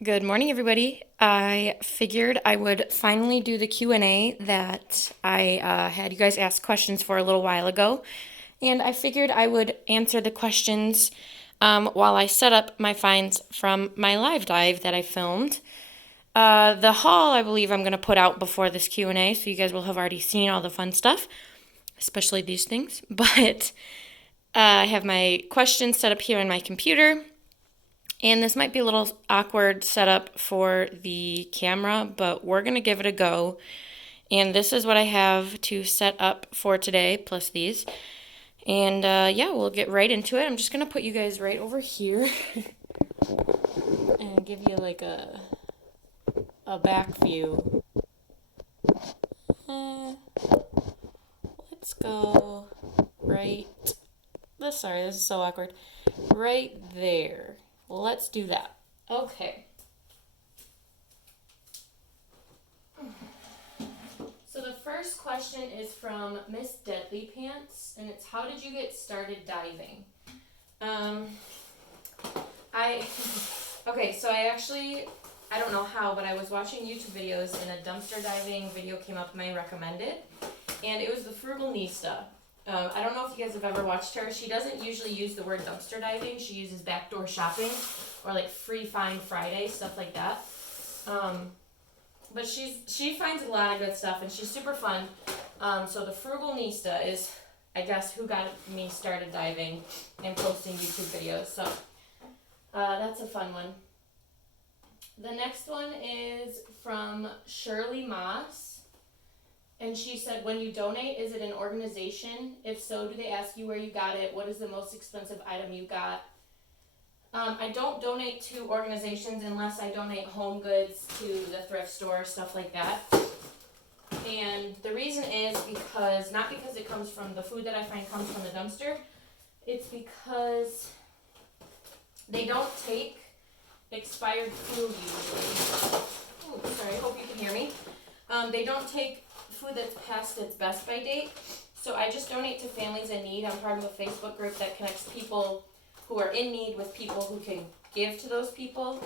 Good morning, everybody. I figured I would finally do the Q&A that I had you guys ask questions for a little while ago. And I figured I would answer the questions while I set up my finds from my live dive that I filmed. The haul, I believe I'm going to put out before this Q&A, so you guys will have already seen all the fun stuff, especially these things. But I have my questions set up here on my computer. And this might be a little awkward setup for the camera, but we're going to give it a go. And this is what I have to set up for today, plus these. And yeah, we'll get right into it. I'm just going to put you guys right over here and give you like a back view. Let's go right. Sorry, this is so awkward. Right there. Let's do that. Okay. So the first question is from Miss Deadly Pants, and it's how did you get started diving? I don't know how, but I was watching YouTube videos and a dumpster diving video came up and I recommended, and it was the Frugalnista. I don't know if you guys have ever watched her. She doesn't usually use the word dumpster diving. She uses backdoor shopping or like free find Friday, stuff like that. But she finds a lot of good stuff and she's super fun. So the Frugalnista is, I guess, who got me started diving and posting YouTube videos. So that's a fun one. The next one is from Shirley Moss. And she said, when you donate, is it an organization? If so, do they ask you where you got it? What is the most expensive item you got? I don't donate to organizations unless I donate home goods to the thrift store, stuff like that. And the reason is because, not because it comes from, the food that I find comes from the dumpster, it's because they don't take expired food usually. Oh, sorry, I hope you can hear me. They don't take food that's past its best by date. So I just donate to families in need. I'm part of a Facebook group that connects people who are in need with people who can give to those people.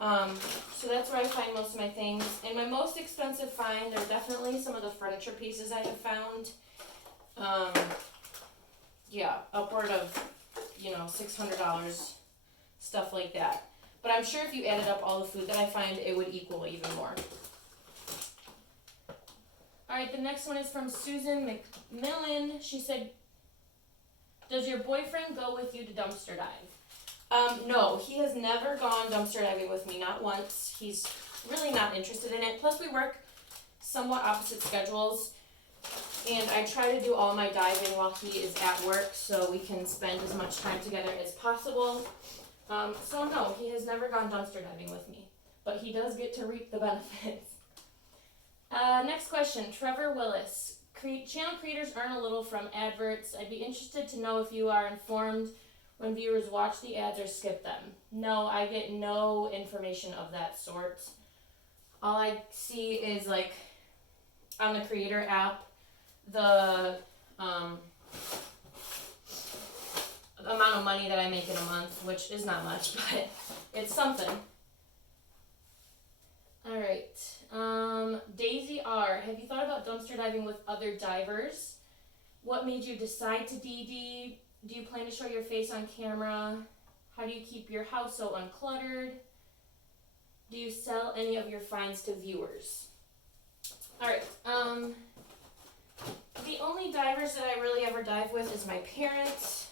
So that's where I find most of my things. And my most expensive find are definitely some of the furniture pieces I have found. Yeah, upward of, $600, stuff like that. But I'm sure if you added up all the food that I find, it would equal even more. Alright, the next one is from Susan McMillan. She said, does your boyfriend go with you to dumpster dive? No, he has never gone dumpster diving with me, not once. He's really not interested in it. Plus, we work somewhat opposite schedules, and I try to do all my diving while he is at work so we can spend as much time together as possible. So no, he has never gone dumpster diving with me, but he does get to reap the benefits. Next question, Trevor Willis. Channel creators earn a little from adverts. I'd be interested to know if you are informed when viewers watch the ads or skip them. No, I get no information of that sort. All I see is, like, on the creator app, the amount of money that I make in a month, which is not much, but it's something. Alright, Daisy R. Have you thought about dumpster diving with other divers? What made you decide to DD? Do you plan to show your face on camera? How do you keep your house so uncluttered? Do you sell any of your finds to viewers? Alright, the only divers that I really ever dive with is my parents.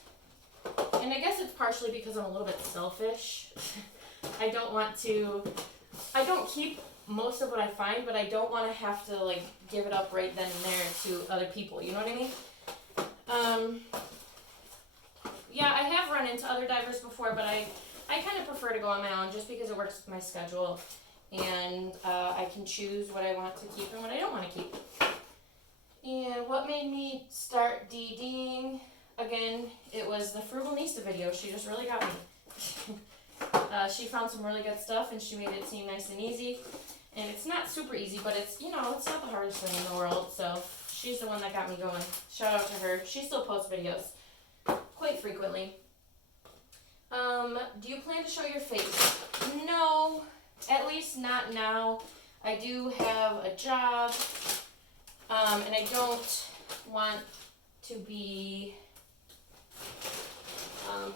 And I guess it's partially because I'm a little bit selfish. I don't keep most of what I find, but I don't want to have to, like, give it up right then and there to other people, you know what I mean? Yeah, I have run into other divers before, but I kind of prefer to go on my own just because it works with my schedule, and I can choose what I want to keep and what I don't want to keep. And what made me start DDing? Again, it was the Frugalnista video. She just really got me. She found some really good stuff and she made it seem nice and easy. And it's not super easy, but it's not the hardest thing in the world. So she's the one that got me going. Shout out to her. She still posts videos quite frequently. Do you plan to show your face? No, not now. I do have a job, and I don't want to be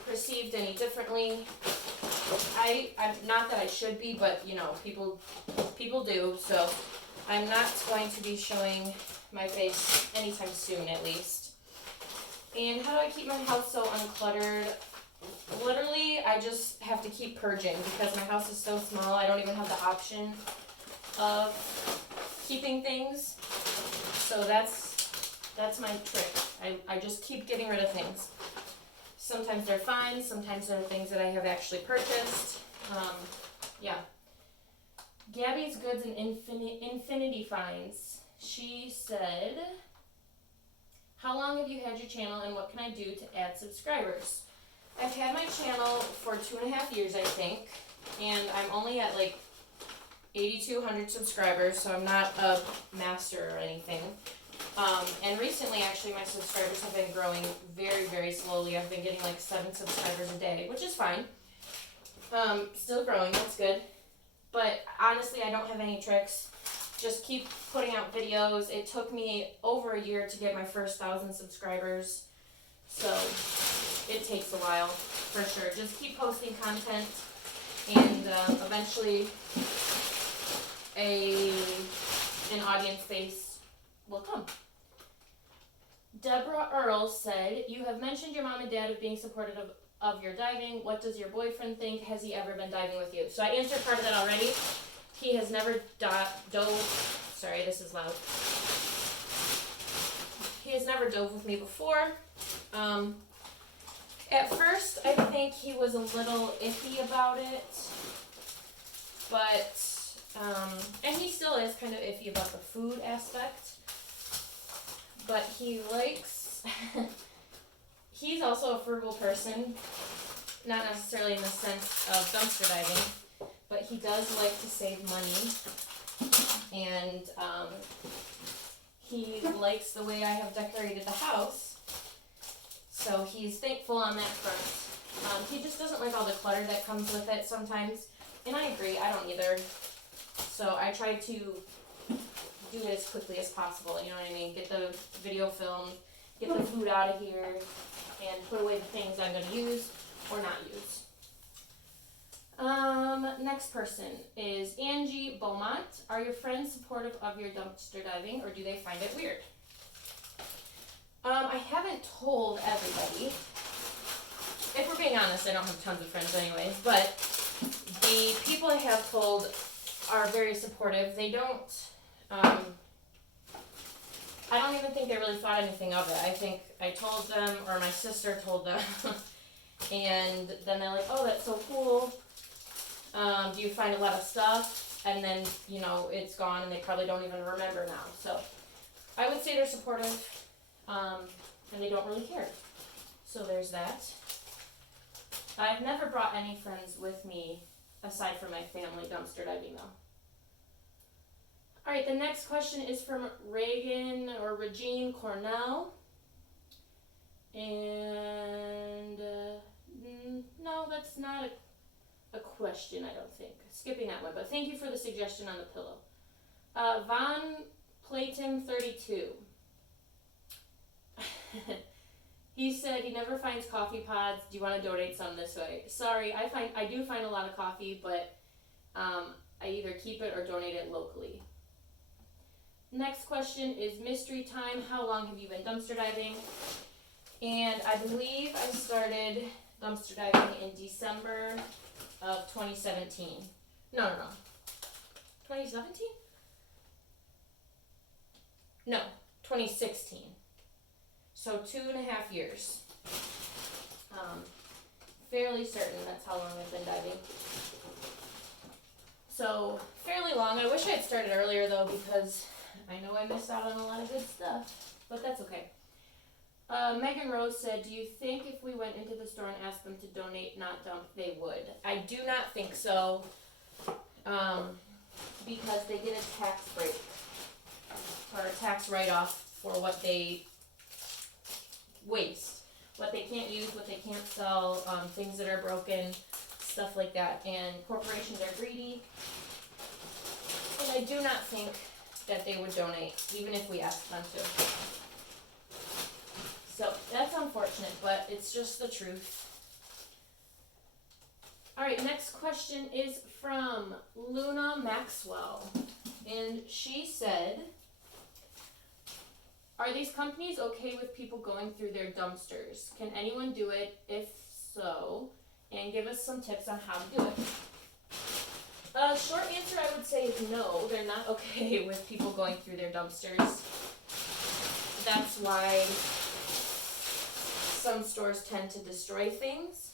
perceived any differently. I'm not that I should be, but you know, people do, so I'm not going to be showing my face anytime soon, at least. And how do I keep my house so uncluttered? Literally, I just have to keep purging because my house is so small. I don't even have the option of keeping things. So that's my trick. I just keep getting rid of things. Sometimes they're fine. Sometimes they're things that I have actually purchased. Yeah. Gabby's Goods and Infinity Finds. She said, how long have you had your channel and what can I do to add subscribers? I've had my channel for 2.5 years, I think, and I'm only at like 8,200 subscribers, so I'm not a master or anything. And recently, actually, my subscribers have been growing very, very slowly. I've been getting like 7 subscribers a day, which is fine. Still growing, that's good. But honestly, I don't have any tricks. Just keep putting out videos. It took me over a year to get my first 1,000 subscribers. So it takes a while, for sure. Just keep posting content, and eventually an audience base will come. Deborah Earl said, you have mentioned your mom and dad of being supportive of your diving. What does your boyfriend think? Has he ever been diving with you? So I answered part of that already. He has never dove. Sorry, this is loud. He has never dove with me before. At first, I think he was a little iffy about it, but, and he still is kind of iffy about the food aspect, but he likes, he's also a frugal person, not necessarily in the sense of dumpster diving, but he does like to save money, and he likes the way I have decorated the house. So he's thankful on that front. He just doesn't like all the clutter that comes with it sometimes. And I agree, I don't either. So I try to do it as quickly as possible, you know what I mean? Get the video filmed, get the food out of here, and put away the things I'm going to use or not use. Next person is Angie Beaumont. Are your friends supportive of your dumpster diving, or do they find it weird? I haven't told everybody. If we're being honest, I don't have tons of friends anyways, but the people I have told are very supportive. They don't, I don't even think they really thought anything of it. I think I told them, or my sister told them, and then they're like, oh, that's so cool. Do you find a lot of stuff? And then, you know, it's gone and they probably don't even remember now. So I would say they're supportive. And they don't really care. So there's that. I've never brought any friends with me aside from my family dumpster diving though. Alright, the next question is from Regine Cornell. And no, that's not a question, I don't think. Skipping that one, but thank you for the suggestion on the pillow. Von Platon 32. He said he never finds coffee pods. Do you want to donate some this way? Sorry, I do find a lot of coffee, but I either keep it or donate it locally. Next question is mystery time. How long have you been dumpster diving? And I believe I started dumpster diving in December of 2017. No. 2017? No, 2016. So 2.5 years. Fairly certain that's how long I've been diving. So fairly long. I wish I had started earlier though, because I know I missed out on a lot of good stuff, but that's okay. Megan Rose said, do you think if we went into the store and asked them to donate, not dump, they would? I do not think so, because they get a tax break, or a tax write-off for what they waste, what they can't use, what they can't sell, things that are broken, stuff like that. And corporations are greedy, And I do not think that they would donate, even if we asked them to. So that's unfortunate, but it's just the truth. All right, next question is from Luna Maxwell. And she said, are these companies okay with people going through their dumpsters? Can anyone do it? If so, and give us some tips on how to do it. Short answer, I would say is no. They're not okay with people going through their dumpsters. That's why some stores tend to destroy things,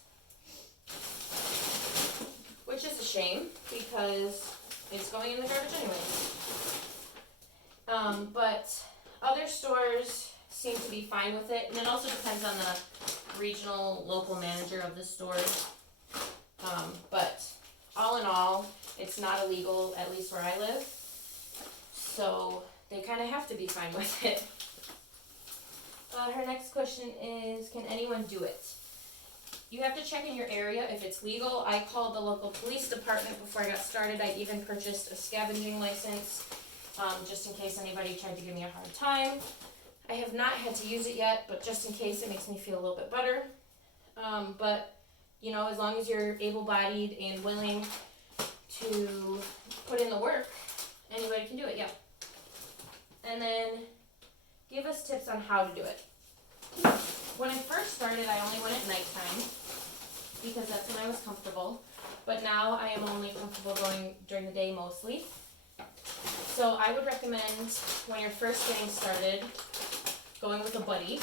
which is a shame because it's going in the garbage anyways. But other stores seem to be fine with it, and it also depends on the regional, local manager of the store. But all in all, it's not illegal, at least where I live. So they kind of have to be fine with it. Her next question is, can anyone do it? You have to check in your area if it's legal. I called the local police department before I got started. I even purchased a scavenging license, just in case anybody tried to give me a hard time. I have not had to use it yet, but just in case, it makes me feel a little bit better. But, you know, as long as you're able-bodied and willing to put in the work, anybody can do it, yeah. And then give us tips on how to do it. When I first started, I only went at nighttime because that's when I was comfortable. But now I am only comfortable going during the day mostly. So I would recommend when you're first getting started, going with a buddy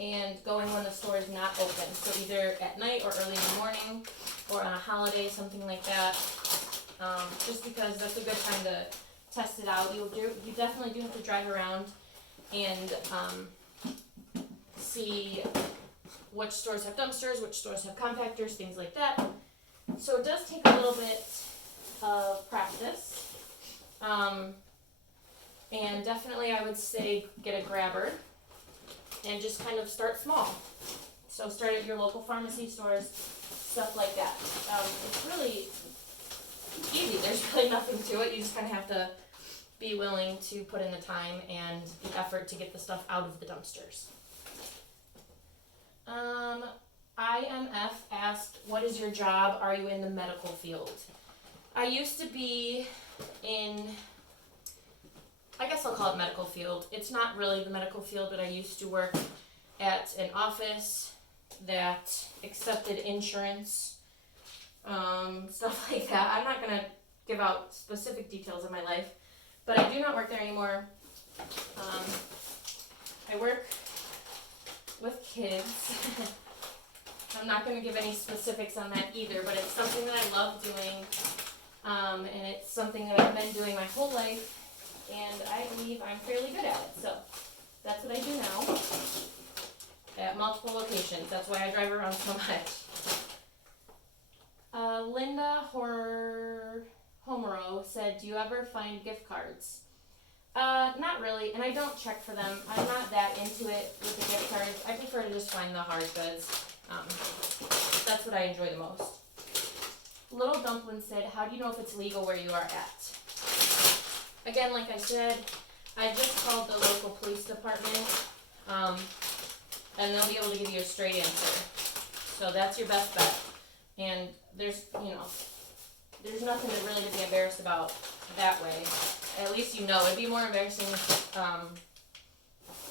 and going when the store is not open. So either at night or early in the morning or on a holiday, something like that. Just because that's a good time to test it out. You definitely do have to drive around and see which stores have dumpsters, which stores have compactors, things like that. So it does take a little bit of practice. And definitely I would say get a grabber and just kind of start small. So start at your local pharmacy stores, stuff like that. It's really easy. There's really nothing to it. You just kind of have to be willing to put in the time and the effort to get the stuff out of the dumpsters. IMF asked, what is your job? Are you in the medical field? I used to be in, I guess I'll call it medical field. It's not really the medical field, but I used to work at an office that accepted insurance, stuff like that. I'm not going to give out specific details of my life, but I do not work there anymore. I work with kids. I'm not going to give any specifics on that either, but it's something that I love doing, and it's something that I've been doing my whole life, and I believe I'm fairly good at it. So that's what I do now at multiple locations. That's why I drive around so much. Linda Homero said, do you ever find gift cards? Not really, and I don't check for them. I'm not that into it with the gift cards. I prefer to just find the hard goods. That's what I enjoy the most. Little Dumpling said, how do you know if it's legal where you are at? Again, like I said, I just called the local police department, and they'll be able to give you a straight answer. So that's your best bet. And there's nothing to really be embarrassed about that way. At least you know. It'd be more embarrassing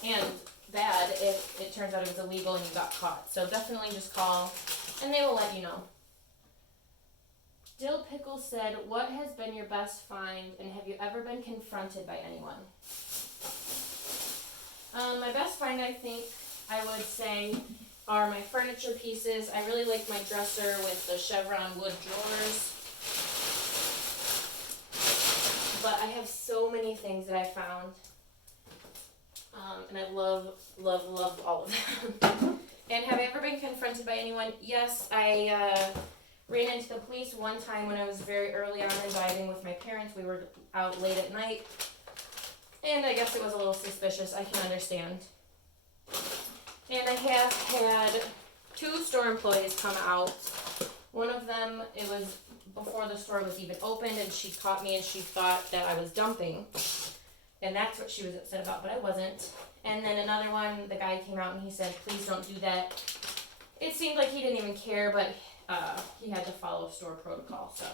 and bad if it turns out it was illegal and you got caught. So definitely just call and they will let you know. Dill Pickle said, what has been your best find and have you ever been confronted by anyone? My best find, I think I would say, are my furniture pieces. I really like my dresser with the chevron wood drawers. But I have so many things that I found, and I love all of them. And have I ever been confronted by anyone? Yes, I ran into the police one time when I was very early on in driving with my parents. We were out late at night, and I guess it was a little suspicious. I can understand. And I have had 2 store employees come out. One of them, it was before the store was even opened, and she caught me and she thought that I was dumping. And that's what she was upset about, but I wasn't. And then another one, the guy came out and he said, please don't do that. It seemed like he didn't even care, but he had to follow store protocol, so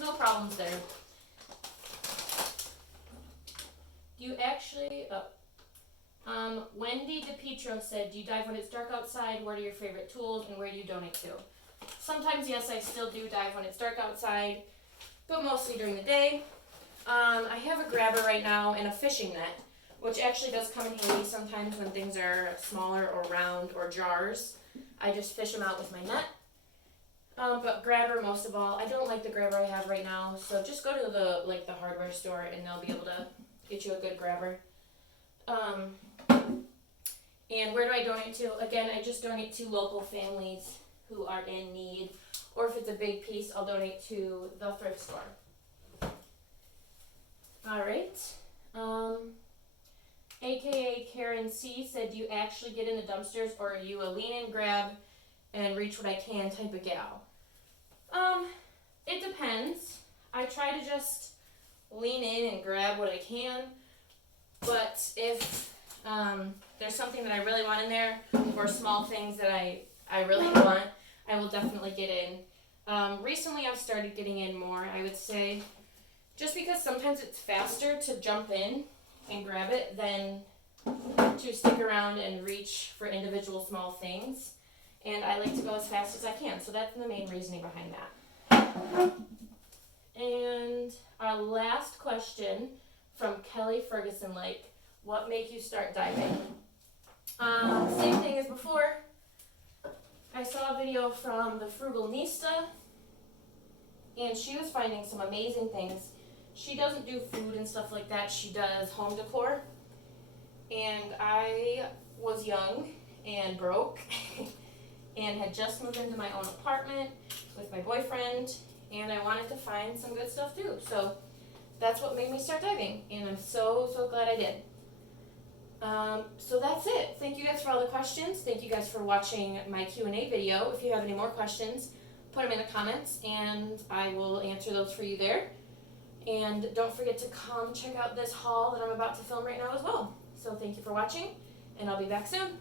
no problems there. Do you actually, Wendy DePietro said, do you dive when it's dark outside? What are your favorite tools and where do you donate to? Sometimes, yes, I still do dive when it's dark outside, but mostly during the day. I have a grabber right now and a fishing net, which actually does come in handy sometimes when things are smaller or round or jars. I just fish them out with my net. But grabber most of all. I don't like the grabber I have right now, so just go to the hardware store and they'll be able to get you a good grabber. And where do I donate to? Again, I just donate to local families who are in need, or if it's a big piece, I'll donate to the thrift store. Alright, AKA Karen C said, do you actually get in the dumpsters or are you a lean in, grab, and reach what I can type of gal? It depends. I try to just lean in and grab what I can, but if there's something that I really want in there, or small things that I really want, I will definitely get in. Recently I've started getting in more, I would say, just because sometimes it's faster to jump in and grab it than to stick around and reach for individual small things. And I like to go as fast as I can, so that's the main reasoning behind that. And our last question from Kelly Ferguson Lake, what made you start diving? Same thing as before. I saw a video from the Frugal Nista, and she was finding some amazing things. She doesn't do food and stuff like that, she does home decor. And I was young and broke and had just moved into my own apartment with my boyfriend, and I wanted to find some good stuff too. So that's what made me start diving, and I'm so glad I did. So that's it. Thank you guys for all the questions. Thank you guys for watching my Q&A video. If you have any more questions, put them in the comments and I will answer those for you there. And don't forget to come check out this haul that I'm about to film right now as well. So thank you for watching, and I'll be back soon.